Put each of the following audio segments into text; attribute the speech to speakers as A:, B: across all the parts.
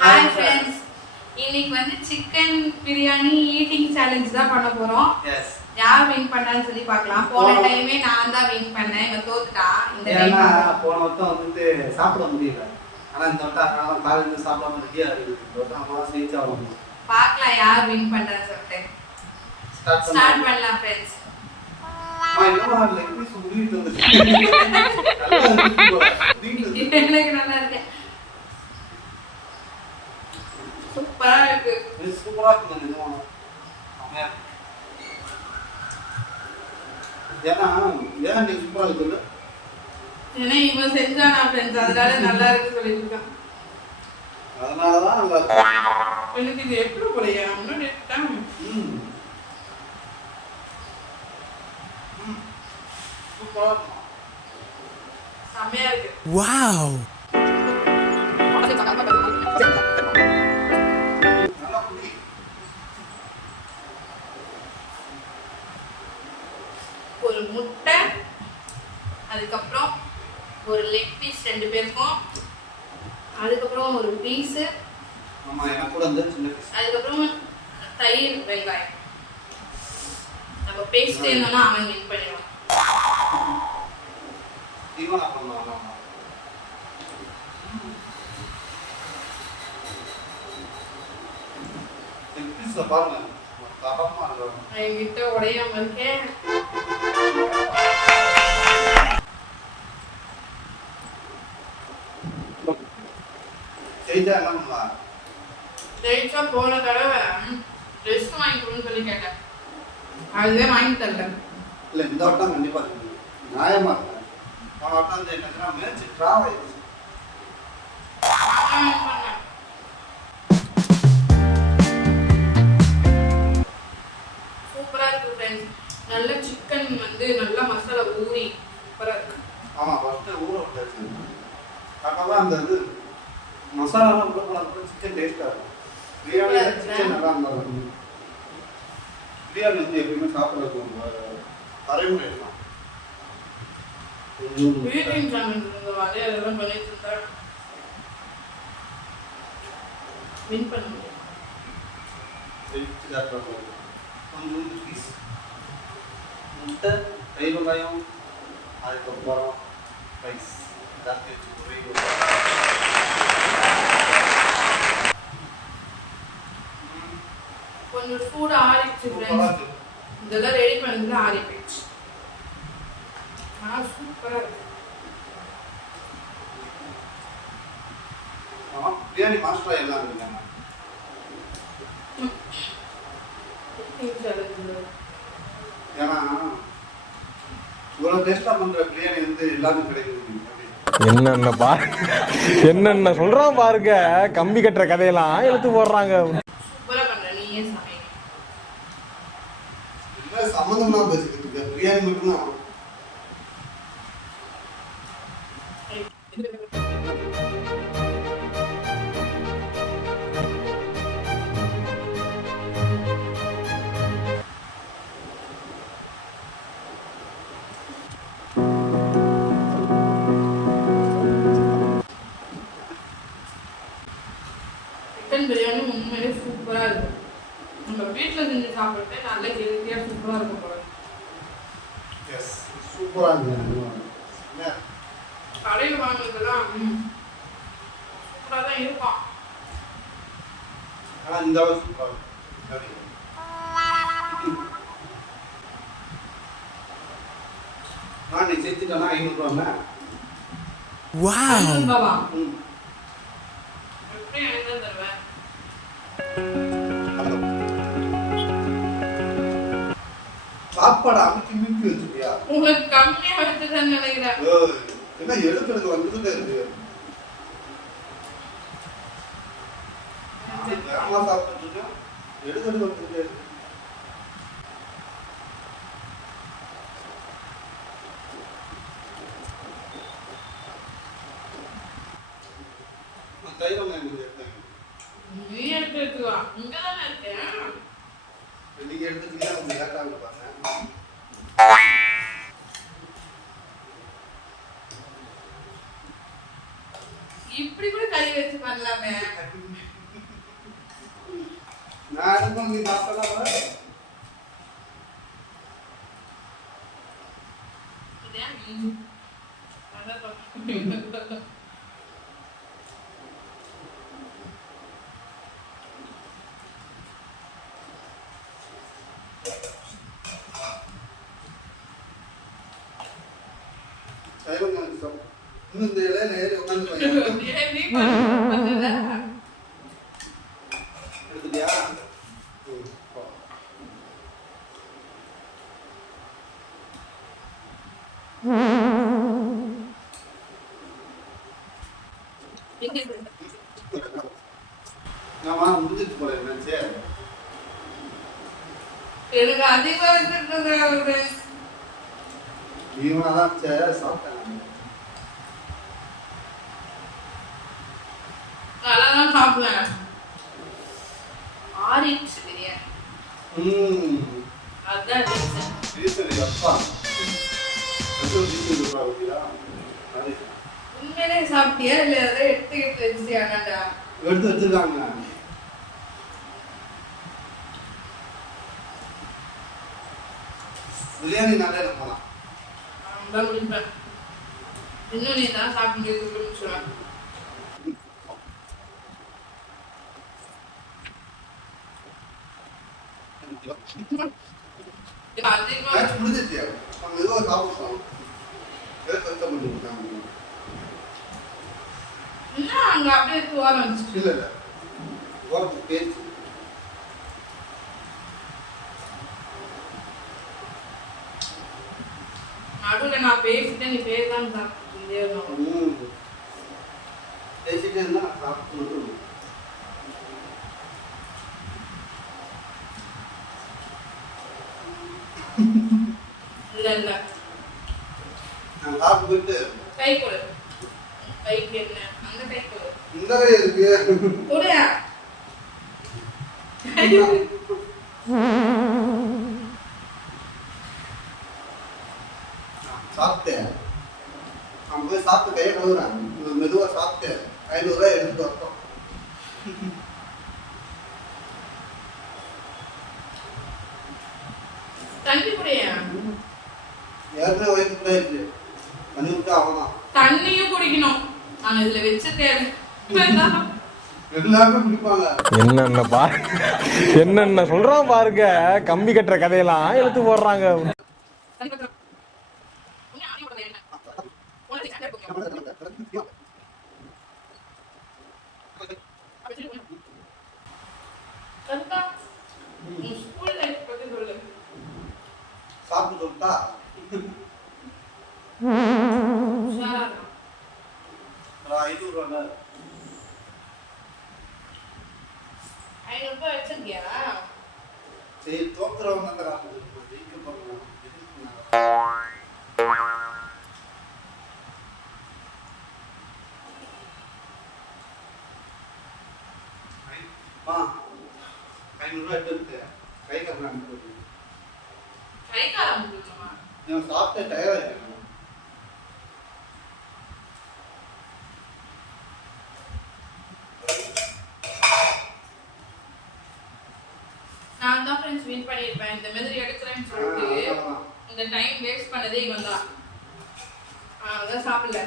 A: Hi friends இன்னைக்கு வந்து chicken biryani eating challenge தான் பண்ண போறோம். யார் வின் பண்ணான்னு சொல்லி பார்க்கலாம். போன டைமே நான் தான் வின் பண்ணேன். இவன் தோத்துட்டா. இந்த டைம்
B: போன வருஷம் வந்துட்டு சாப்பிட முடியல. ஆனா இந்த அதனால காலையில சாப்பிடாம ரெடியா இருக்குது. இந்த வட்டம் நம்மளால ஜெயிச்சா வரணும்
A: பார்க்கலாம் யார் வின் பண்றான்னு சொல்லிட்டு.
B: ஸ்டார்ட் பண்ணலாம்.
A: ஃப்ரெண்ட்ஸ்
B: அம்மா என்னமா லெக் பீஸ் முடிவிட்டு வந்துச்சு நல்லா இருக்கு போல. நீட்டு.
A: எனக்கு நல்லா இருக்கு சூப்பரா இருக்கு
B: இது சூப்பரா இருக்குங்க நிஜமா. செமையா இருக்கு. ஏன்னா ஏன் நீ சூப்பரா இருக்குது
A: ஏன்னா இவன் செஞ்சானா ஃப்ரெண்ட்ஸ் அதனால நல்லா இருக்கு சொல்லிட்டு இருக்கான்
B: அதனாலதான் நல்லா இருக்கு
A: எனக்கு இது எப்படி போலையா முன்னாடி எடுத்துட்டேன்.
B: ம். ம். சூப்பரா இருக்கும்
A: செம்மையா இருக்கு
B: நல்லா
A: ஒரு முட்டை அதுக்கப்புறம் ஒரு லெக் பீஸ் ரெண்டு பேருக்கும் அதுக்கப்புறம் ஒரு பீஸு. அதுக்கப்புறம் தயிர் வெங்காயம். நம்ம பேசிட்டே இருந்தோம்னா அவன் வின் பண்ணிடுவான்.
B: பாருங்க
A: என்கிட்ட உடையாம இருக்கேன்.
B: செய்தா என்ன பண்ணலாம்
A: ஜெயிச்சா போன தடவை ட்ரெஸ் வாங்கி கொடுன்னு சொல்லி கேட்டேன். அதுவே வாங்கி தரல.
B: இல்ல இந்த வட்டம் கண்டிப்பா இருக்கு இருக்கு போன வட்டம் வந்து ஆயிடுச்சு.
A: இருக்கு ஃப்ரெண்ட்ஸ் நல்ல சிக்கன் வந்து நல்லா மசாலா ஊறி சூப்பரா இருக்கு.
B: ஆமா ஃபர்ஸ்ட் ஊற விட்டாச்சு. அப்பதான் அந்த இது மசாலாலாம் உள்ள போனா சிக்கன் டேஸ்டா இருக்கும். பிரியாணி சிக்கன் நல்லா இருந்தாலும் பிரியாணி வந்து எப்பயுமே சாப்பிட்றதுக்கு
A: அதெல்லாம் பண்ணிட்டு இருந்தா வின் பண்ண முடியும்.
B: கொஞ்சம் பீஸ் முட்டை தயிர் வெங்காயம் அதுக்கப்புறம் ரைஸ்
A: கொஞ்சம் சூடு ஆறிடுச்சு
B: சூப்பரா
A: ஃப்ரெண்ட்ஸ். இதெல்லாம் ரெடி பண்ணதுல ஆறி போயிடுச்சு சூப்பரா இருக்கு
B: பிரியாணி மாஸ்டரா எல்லாம் இருக்காங்க. ஏன்னா இவ்வளவு டேஸ்டா பண்ற பிரியாணி வந்து எல்லாருக்கும் கிடைக்குது.
C: என்னென்ன பா என்னென்ன சொல்றான் பாருங்க. கம்பி கட்டுற கதையெல்லாம் இழுத்து போடுறாங்க.
A: சூப்பரா பண்ற நீயே சமையல்
B: என்ன சம்மந்தம் தான் பேசிக்கிட்டு இருக்க? பிரியாணி மட்டும்தான்.
A: செஞ்சு சாப்பிட்டு நல்ல ஹெல்த்தியா சூப்பரா இருக்கும் போல.
B: எஸ் சூப்பரா இருந்துச்சு என்ன?
A: கடையில் வாங்கினதெல்லாம் ம், சூப்பரா தான் இருக்கும்.
B: இந்த அளவு இருக்கு. நான் நீ செஞ்சுட்டேன்னா
A: எப்படி தான் தருவேன்.
B: சாப்பாடு அமைக்கி மீக்கி வச்சுட்டியா
A: உங்களுக்கு கம்மியா வச்சுதான் நினைக்கிறேன்.
B: என்ன எடுக்கிறது வந்துட்டு இருக்கு? வேகமா சாப்பிட்டு. எடுக்கிறது வந்துட்டே
A: நீ எடுத்து எடுத்துக்கோ இங்க தானே இருக்கேன்
B: நீங்க கொஞ்சம் லேட்டாக
A: இப்படி கூட கை வச்சு பண்ணலாமே
B: நான் அதுக்கும் நீ சாப்பிடலாம்
A: இதான் மீன்
B: நல்லா
A: எனக்கு அதிகமா வச்சிருக்கது அவரு.
B: இவனா தான் சரி சாப்பிட்டேன்
A: நல்லாதான் சாப்பிடுவேன். ஆறிடுச்சு பிரியாணி.
B: ம்
A: அதான் reason.
B: டீசல் அப்பா எவ்வளோ டீசல் இருக்கா அப்படியா அது
A: உண்மையிலே சாப்பிட்டியா? இல்ல அதை எடுத்துக்கிட்டு வச்சிட்டியாங்கடா?
B: எடுத்து வச்சிருக்காங்க. பிரியாணி நல்ல
A: தான் முடிப்பேன். இன்னும் நீ தான் சாப்பிட்டு
B: மேட்ச் முடிஞ்சிச்சு நம்ம எதுவும் சாப்பிட்டோம் எது கஷ்டம் பண்ணிருக்காங்க
A: என்ன அங்க அப்படியே தூர வந்துச்சு
B: இல்லை இல்லை ஓரத்து பேச்சு
A: நடுவுல நான் பேசிட்டேன் நீ பேசாம சாப்பிட்டு
B: ம் பேசிட்டே இருந்தா சாப்பிட்டு மட்டும்
A: இல்ல இல்ல
B: நான் சாப்பிட்டு
A: கை கொடு கைக்கு என்ன அங்க கை கொடு
B: இந்த கை இருக்கு சாப்பிட்டேன். அவன் போய் சாப்பிட்டு கையை கழுவுறான். மெதுவாக சாப்பிட்டு ஐநூறுரூவா எடுத்துட்டு வரட்டும்.
A: தண்ணி
B: ஏற்கனவே இருக்கு. பண்ணி விட்டு அவன்
A: தண்ணியும் குடிக்கணும். நான் இதுல வச்சிருக்கேன்.
C: என்னென்ன என்னென்ன சொல்றான் பாருங்க கம்பி கட்டுற கதையெல்லாம் இழுத்து போடுறாங்க.
B: சாப்பிட்டு சொல்லிட்டா? ஆ ஐநூறுரூவா எடுத்து கை கட்டுறாங்க
A: கை காலம் முடிக்கணுமா
B: நான் சாப்பிட்ட டயர்டாக இருக்கேன்
A: நான் தான் ஃப்ரெண்ட்ஸ் வின் பண்ணியிருப்பேன். இந்த மாதிரி எடுக்கிறேன்னு சொல்லிட்டு இந்த டைம் வேஸ்ட் பண்ணதே இவன் தான் அதான் சாப்பிடல.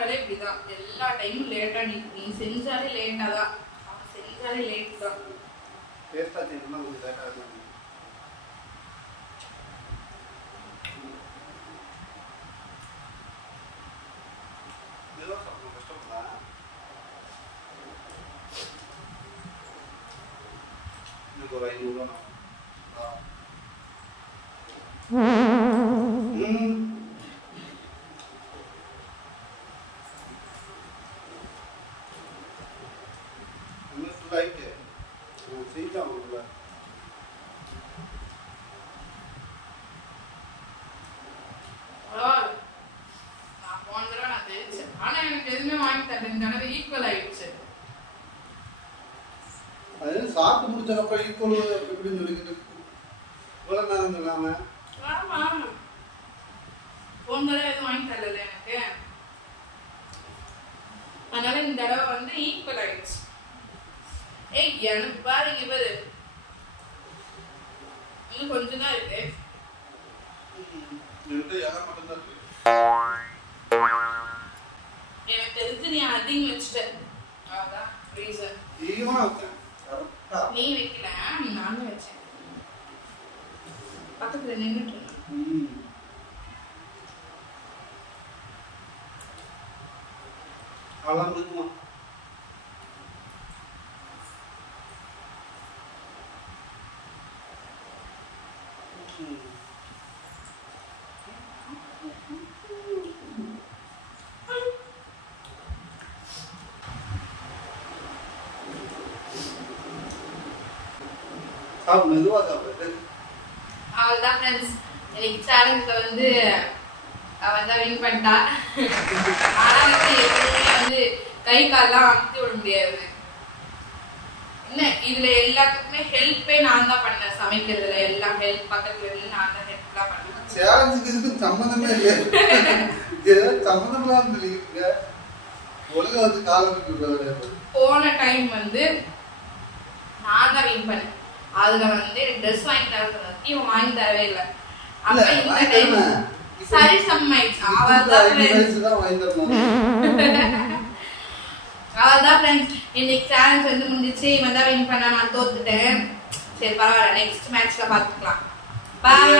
A: லேட்டா இப்படிதான். எல்லா டைமும் லேட்டா நீ நீ செஞ்சாலே லேட்டா தான். அவன் செஞ்சாலே லேட் தான்.
B: டேஸ்ட்டாக செய்யணும்னா கொஞ்சம் லேட்டாக இருக்கும் ஒரு
A: தடவை ஈக்குவல் ஆயிடுச்சு.
B: அது சாப்பிட்டு முடிச்சதுக்கப்புறம் ஈக்குவல் எப்படின்னு சொல்லிக்கிட்டு இவ்வளோ நேரம் இல்லாம.
A: ஆமா போன தடவை எதுவும் வாங்கி தரல எனக்கு. அதனால இந்த தடவை வந்து ஈக்குவல் ஆயிடுச்சு. ஏய் எனக்கு பாருங்க இவரு. இன்னும் கொஞ்சம் தான் இருக்கு. எனக்கு தெரிஞ்சு நீ அதிகம் வச்சுட்ட. அதான் ரீசன் நீ வைக்கல நானும் வச்சேன். பக்கத்துல நின்னுட்டு இருந்தான்.
B: இருக்குமா? சாப்பிடு மெதுவா சாப்பிடு
A: அவ்வளவுதான் ஃப்ரெண்ட்ஸ் இன்னைக்கு சேலஞ்சில் வந்து அவன் தான் வின் வந்து எப்பவுமே வந்து கை கால்லாம் அமுத்தி விட முடியாது. என்ன இதுல எல்லாத்துக்குமே ஹெல்ப்பே நான் தான் பண்ணேன். சமைக்கிறதுல எல்லாம் ஹெல்ப் பக்கத்துல இருந்து நான் தான் ஹெல்ப்லாம் பண்ணேன்.
B: சேலஞ்சுக்கு இதுக்கு சம்மந்தமே இல்லை சம்மந்தம்லாம் சொல்லிக்கிட்டு ஒழுங்கா வந்து காலம்
A: போன டைம் வந்து நான் தான் வின் பண்ணேன். அதுல வந்து ட்ரெஸ் வாங்கி தர சொன்னது இவன் வாங்கி தரவே இல்லை. அப்ப இந்த
B: வாங்கி
A: டைம்
B: தரேன்.
A: சரி சம்மாயிடுச்சு அவள் தான் friends.
B: தான் வாங்கி தரணும்.
A: அவ்வளோதான் ஃப்ரெண்ட்ஸ் இன்னைக்கு சேலஞ்ச் வந்து முடிஞ்சிச்சு. இவன் தான் வின் பண்ணா நான் தோத்துட்டேன். சரி பரவாயில்ல. நெக்ஸ்ட் மேட்ச்ல பார்த்துக்கலாம் பாய்